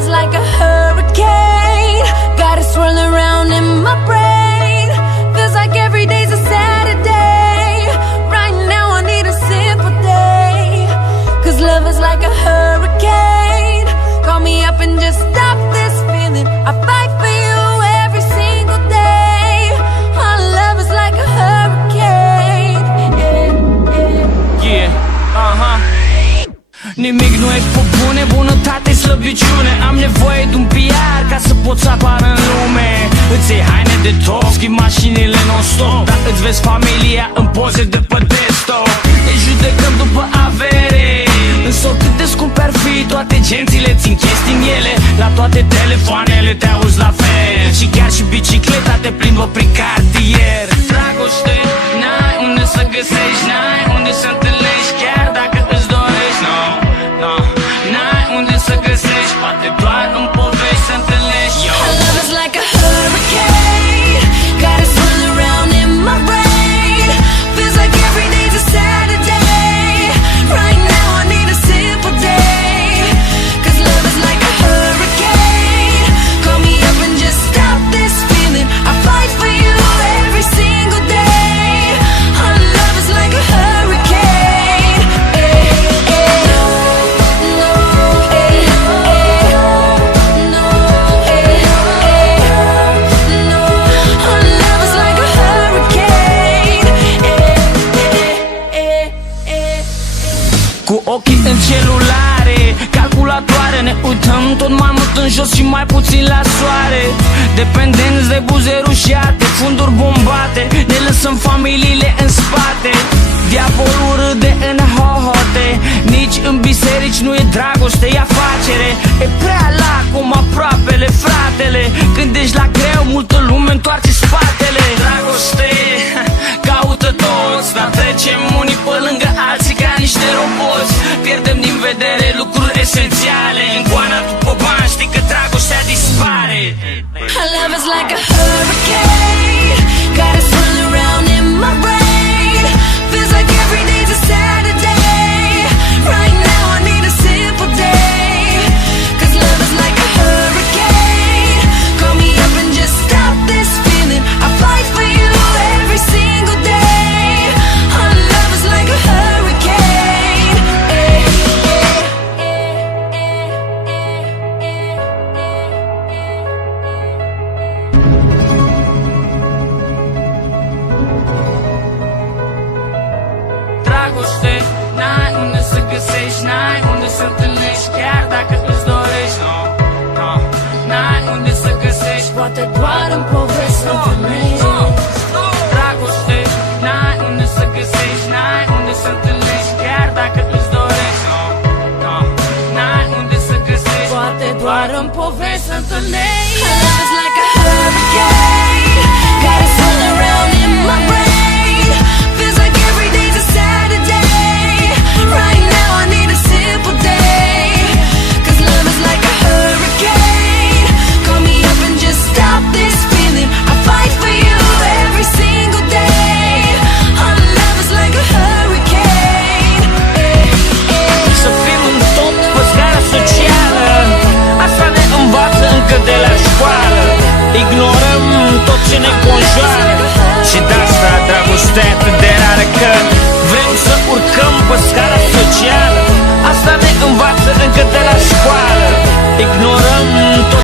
is like a hurricane, got it swirling around in my brain. Feels like every day's a Saturday. Right now I need a simple day, 'cause love is like a hurricane. Call me up and just stop this feeling. I fight for you every single day. Our love is like a hurricane. Yeah, nimic nu e pe bune, bunătate, slăbiciune. Am nevoie de un PR ca să pot să apar în lume. Îți iei haine de top, schimbi mașinile non-stop, dar îți vezi familia în poze de pe desktop. Ne judecăm după avere, însă cât de scumpe ar fi, toate gențile țin chestii în ele. La toate telefoanele te auzi la fel, și chiar și bicicleta te plimbă prin cartier. Dragoste, n-ai unde să găsești, n-ai unde să întâlnești, chiar dacă îți dorești. No, n-ai unde să găsești, poate doar în povești să întâlnești. Our love is like a hurricane, got it swirling around in my brain. Feels like every day's a Saturday. Right now I need a simple day, 'cause love is like a hurricane. Call me up and just stop this feeling. I fight for you every single day. Our love is like a hurricane. No, no, no, no. Our love is like a hurricane. Cu ochii în celulare, calculatoare, ne uităm tot mai mult în jos și mai puțin la soare. Dependenți de buze rușiate, funduri bombate, ne lăsăm familiile în spate. Diavolul râde în hohote, nici în biserici nu e dragoste, e afacere. E prea la cum aproapele, fratele, când ești la greu, multă lume întoarce spatele. Dragoste, caută toți, dar trecem unii pe lângă alții ca niște roboți. Pierdem din vedere lucruri esențiale, în goana după bani știi că dragostea dispare. Our love is like a hurricane, got it swirling around in my brain. Feels like every day's a Saturday. Right now I need a simple day, 'cause love is like a hurricane. Call me up and just stop this feeling. I fight for you every single day. Our love is like a hurricane. Dragoste, n-ai unde să găsești, n-ai unde să întâlnești, chiar dacă îți dorești. No, n-ai unde să găsești, poate doar în povești să întâlnești. Dragoste, n-ai unde să găsești, n-ai unde să întâlnești, chiar dacă îți dorești. No, n-ai unde să găsești, poate doar în povești să întâlnești. Our love is like a hurricane, got it swirling around in my brain. Feels like every day's a Saturday. Right now I need a simple day, 'cause love is like a hurricane. Call me up and just stop this feeling. I fight for you every single day. Our love is like a hurricane. Să fim în top pe scara socială, asta ne învață încă de la școală. Ignorăm tot ce ne conjoară, și de asta dragostea e atât de rară, că vrem să urcăm pe scara socială. Asta ne învață încă de la școală. Ignorăm tot